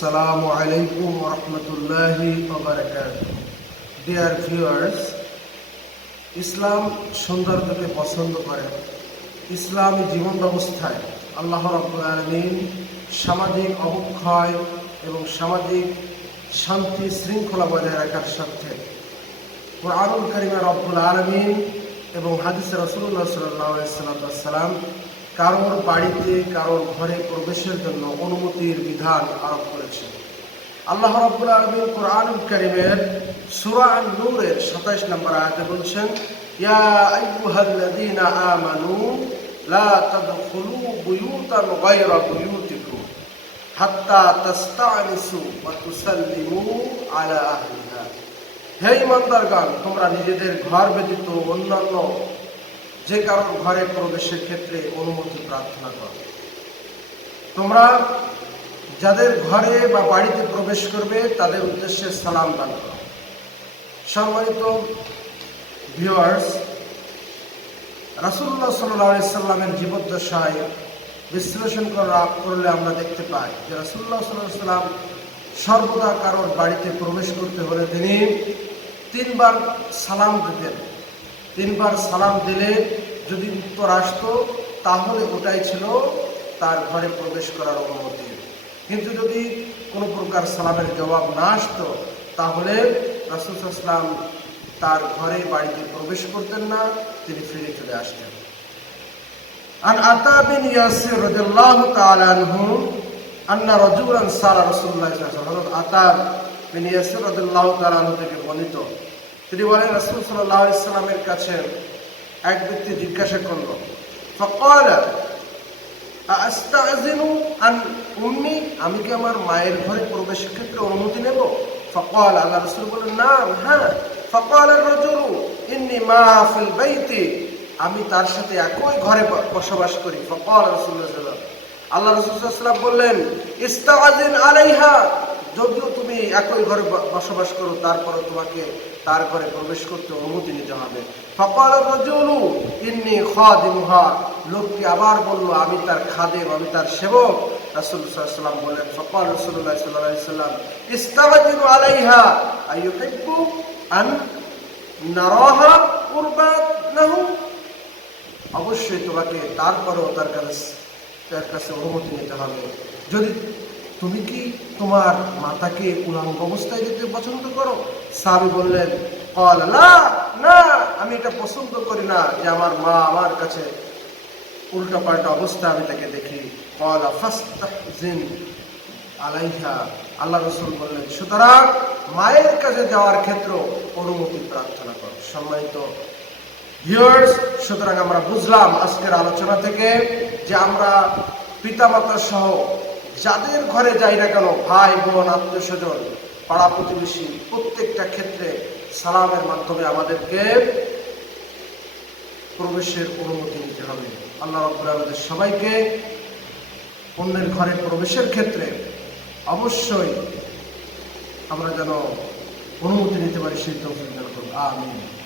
আসসালামু আলাইকুম রহমতুল্লাহি ডিয়ার ভিউয়ার্স ইসলাম সৌন্দর্যকে পছন্দ করে। ইসলামী জীবন ব্যবস্থায় আল্লাহ রব্বুল আলমিন সামাজিক অবক্ষয় এবং সামাজিক শান্তি শৃঙ্খলা বজায় রাখার স্বার্থে কোরআনুল করিমা রব্বুল আলমিন এবং হাদিসে রসুল্লাহ সাল্লাহ সাল্লাম কারোর বাড়িতে, কারোর ঘরে প্রবেশের জন্য অনুমতির বিধান আরোপ করেছেন আল্লাহ রাব্বুল আলামিন কোরআনুল কারীমের সূরা আন-নূরের 27 নম্বর আয়াতে বলছেন, ইয়া লা হে ইমানদারগণ তোমরা নিজেদের ঘর ব্যতীত অন্যান্য যে কারোর ঘরে প্রবেশের ক্ষেত্রে অনুমতি প্রার্থনা করো। তোমরা যাদের ঘরে বা বাড়িতে প্রবেশ করবে, তাদের উদ্দেশ্যে সালাম দান করো। সম্মানিত ভিউয়ার্স রাসুল্লাহ সাল্লাহ সাল্লামের জীবদ্দশায় বিশ্লেষণ করা, করলে আমরা দেখতে পাই যে রাসুল্লাহ সাল্লাহ সাল্লাম সর্বদা কারোর বাড়িতে প্রবেশ করতে হলে তিনি তিনবার সালাম দিতেন। তিনবার সালাম দিলে যদি উত্তর আসতো তাহলে ওটাই ছিল তার ঘরে প্রবেশ করার অনুমতি কিন্তু যদি কোনো প্রকার সালামের জবাব না আসতো তাহলে রাসুলাম তার ঘরে বাড়িতে প্রবেশ করতেন না তিনি ফিরে চলে আসতেন عن عطاء بن ياسر رضي الله تعالى عنه أن رجلا سأل رسول الله صلى الله عليه وسلم عطاء بن ياسر رضي الله تعالى عنه থেকে বর্ণিত যদি বলেন, রাসুল সাল্লাহ ইসলামের কাছে এক ব্যক্তি জিজ্ঞাসা করল ফকর আমি কি আমার মায়ের ঘরে প্রবেশের ক্ষেত্রে অনুমতি নেব? ফকল আল্লাহ রসুল বলেন না হ্যাঁ। ফকল রজরু ইন্নি মা ফিল বাইতে। আমি তার সাথে একই ঘরে বসবাস করি। ফকল রসুল্লাহ আল্লাহ রসুল্লাহ বললেন, ইস্তাজিন আলাইহা। যদিও তুমি একই ঘরে বসবাস করো তারপরে তোমাকে তার ঘরে প্রবেশ করতে অনুমতি নিতে হবে। ফকাল রজুলু, ইন্নি খাদিমুহা। লোকটি আবার বলল, আমি তার খাদেম, আমি তার সেবক। রাসূল আলাইহি বলেন ফকাল রাসূলুল্লাহ সাল্লাল্লাহু আলাইহি সাল্লাম আলাইহা, আইয়ুহিব্বু আন নারাহা কুরবানাহু অবশ্যই তোমাকে তারপরেও তার কাছে তার কাছে অনুমতি নিতে হবে। যদি তুমি কি তোমার মাতাকে উলাঙ্গ অবস্থায় দেখতে পছন্দ করো? সাবি বললেন না না, আমি এটা পছন্দ করি না যে আমার মা আমার কাছে উল্টা পাল্টা অবস্থা আমি তাকে দেখি। কল, ফাস্তাহজিন আলাইহা, আল্লাহ রসুল বললেন, সুতরাং মায়ের কাছে যাওয়ার ক্ষেত্রে অনুমতি প্রার্থনা করো। সম্মানিত ভিউয়ার্স সুতরাং আমরা বুঝলাম আজকের আলোচনা থেকে যে আমরা পিতামাতা সহ যাদের ঘরে যাই না কেন, ভাই, বোন, আত্মীয় স্বজন, পাড়া প্রতিবেশী, প্রত্যেকটা ক্ষেত্রে সালামের মাধ্যমে আমাদেরকে প্রবেশের অনুমতি নিতে হবে। আল্লাহ রব্বুল আমাদের সবাইকে অন্যের ঘরে প্রবেশের ক্ষেত্রে অবশ্যই আমরা যেন অনুমতি নিতে পারি, সেই করুন। আমিন।